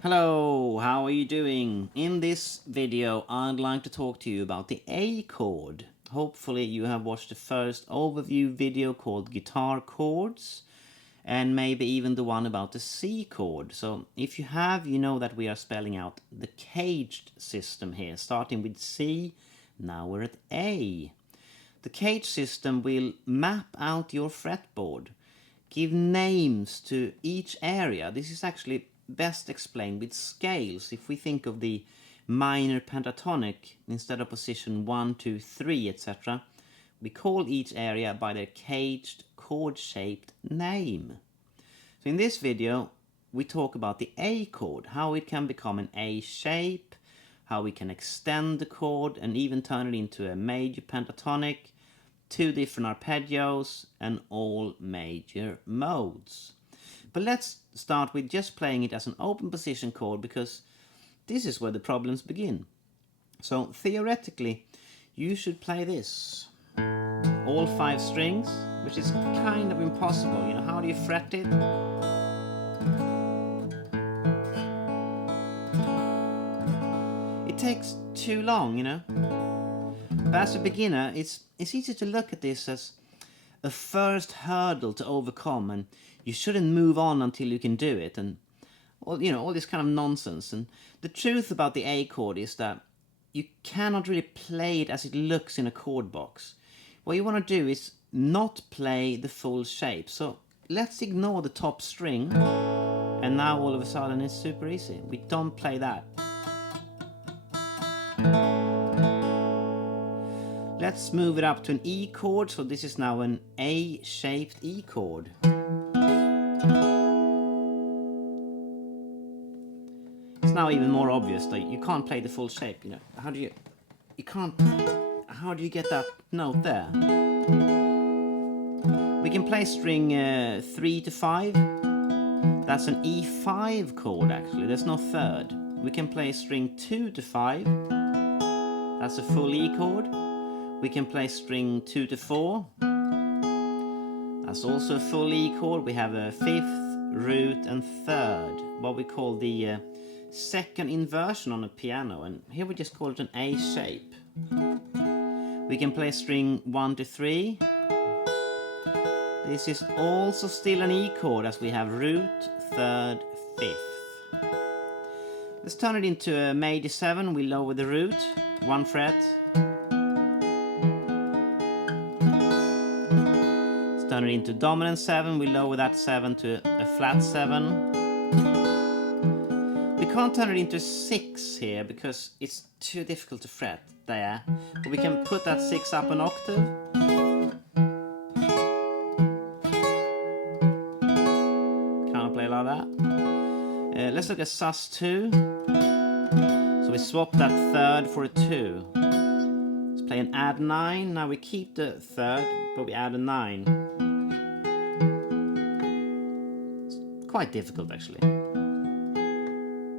Hello, how are you doing? In this video, I'd like to talk to you about the A chord. Hopefully you have watched the first overview video called Guitar Chords, and maybe even the one about the C chord. So if you have, you know that we are spelling out the caged system here, starting with C, now we're at A. The cage system will map out your fretboard, give names to each area. This is actually best explained with scales. If we think of the minor pentatonic, instead of position 1, 2, 3, etc., we call each area by their caged chord-shaped name. So in this video, we talk about the A chord, how it can become an A shape, how we can extend the chord and even turn it into a major pentatonic, 2 different arpeggios, and all major modes. But let's start with just playing it as an open position chord, because this is where the problems begin. So theoretically, you should play this, all 5 strings, which is kind of impossible. You know, how do you fret it? It takes too long, you know. But as a beginner, it's easy to look at this as a first hurdle to overcome, and you shouldn't move on until you can do it, and all this kind of nonsense. And the truth about the A chord is that you cannot really play it as it looks in a chord box. What you want to do is not play the full shape. So let's ignore the top string, and now all of a sudden it's super easy. We don't play that. Let's move it up to an E chord, so this is now an A-shaped E chord. It's now even more obvious that you can't play the full shape. You know, how do you get that note there? We can play string 3 to 5. That's an E5 chord actually, there's no third. We can play string 2 to 5. That's a full E chord. We can play string 2 to 4. That's also a full E chord. We have a 5th, root and 3rd, what we call the second inversion on a piano, and here we just call it an A shape. We can play string 1 to 3. This is also still an E chord, as we have root, 3rd, 5th. Let's turn it into a major 7. We lower the root 1 fret. Turn it into dominant 7, we lower that 7 to a flat 7. We can't turn it into 6 here because it's too difficult to fret there. But we can put that 6 up an octave. Can't play like that. Let's look at sus2. So we swap that 3rd for a 2. Let's play an add 9. Now we keep the 3rd, but we add a 9. Quite difficult actually.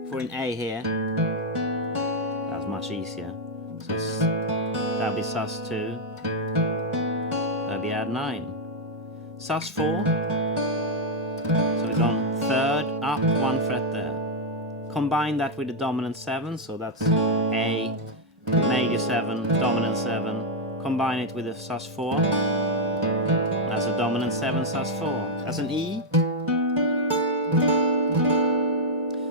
If we're in A here, that's much easier. So that'll be sus2, that'll be add 9. sus4, so we've gone 3rd, up 1 fret there. Combine that with the dominant 7, so that's A, major 7, dominant 7. Combine it with the sus4, that's a dominant 7, sus4. That's an E.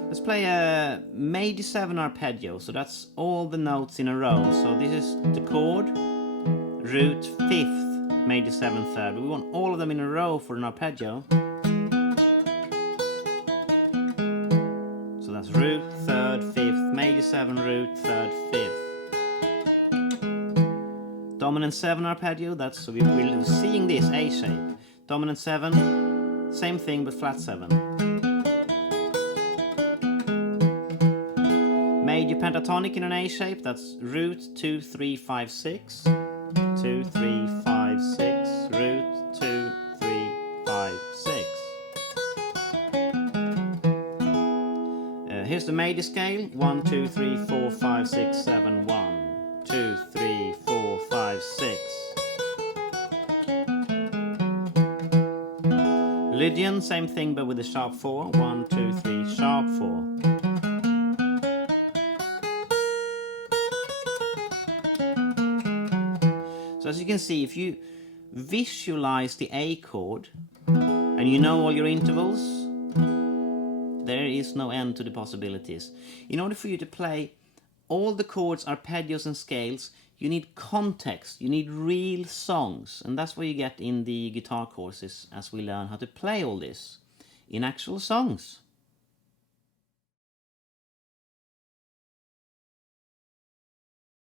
Let's play a major 7 arpeggio, so that's all the notes in a row. So this is the chord, root, 5th, major 7, 3rd. We want all of them in a row for an arpeggio. So that's root, 3rd, 5th, major 7, root, 3rd, 5th. Dominant 7 arpeggio, that's, so we're seeing this A shape. Dominant 7, same thing but flat 7. Major pentatonic in an A shape, that's root 2, 3, 5, 6. 2, 3, 5, 6. Root 2, 3, 5, 6. Here's the major scale. 1, 2, 3, 4, 5, 6, 7. 1, 2, 3, 4, 5, 6. Lydian, same thing but with a sharp 4. 1, 2, 3, sharp 4. as you can see, if you visualize the A chord and you know all your intervals, there is no end to the possibilities. In order for you to play all the chords, arpeggios and scales, you need context, you need real songs, and that's what you get in the guitar courses as we learn how to play all this in actual songs.